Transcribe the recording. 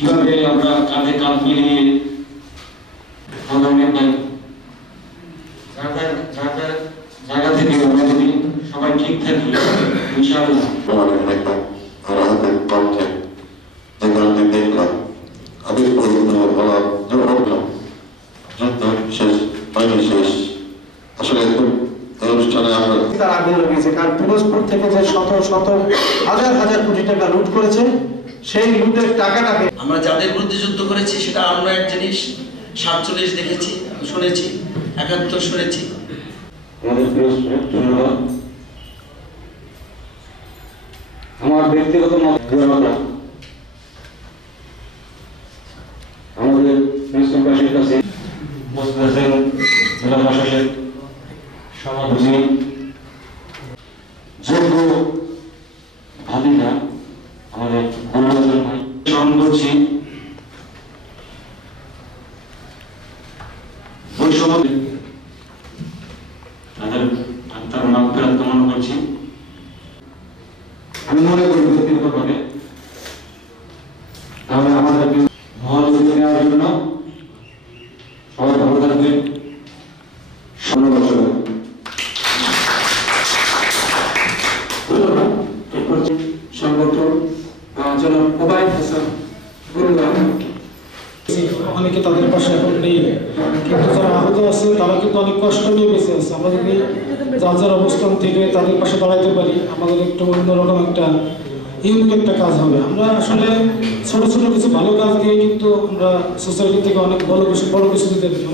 কিভাবে আমরা কাঁধে কাঁধ মিলিয়ে জায়গা থেকে আমরা যদি সবাই ঠিক থাকি ইনশাআল্লাহ দেখলাম আবির্পূর্ণ বলা শেষ হয়নি শেষ আসলে অনুষ্ঠানে আমরা তার আগুন লাগিয়েছে কারণ পিরোজপুর থেকে যে শত শত হাজার হাজার কোটি টাকা লুট করেছে সেই লুটের টাকাটাকে আমরা যাদের বিরুদ্ধে যুদ্ধ করেছি সেটা আমরা এক জিনিস 47 দেখেছি শুনেছি 71 শুনেছি আমার ব্যক্তিগত মত আমাদের প্রিন্সিপালের কাছে বসতেছেন জেলা প্রশাসক সভাপতি যোগ্য ভাবিনা আমাদের গুণাজন ভাই স্মরণ করছি বৈষম্য তাদের আত্মার মাগফিরাত কামনা করছি। আমি মনে করি ব্যক্তিগতভাবে তাহলে আমাদের মহল নেওয়ার জন্য সবাই ভালো থাকবেন। অনেকে তাদের পাশে এখন নেই, কিন্তু যারা আহত আছে তারা কিন্তু অনেক কষ্ট নিয়ে বেঁচে আছে। আমরা যদি যার যার অবস্থান থেকে তাদের পাশে দাঁড়াইতে পারি আমাদের একটু অন্যরকম একটা ইউনিক একটা কাজ হবে। আমরা আসলে ছোট ছোট কিছু ভালো কাজ দিয়ে কিন্তু আমরা সোসাইটি থেকে অনেক বড় কিছু দিতে পারি।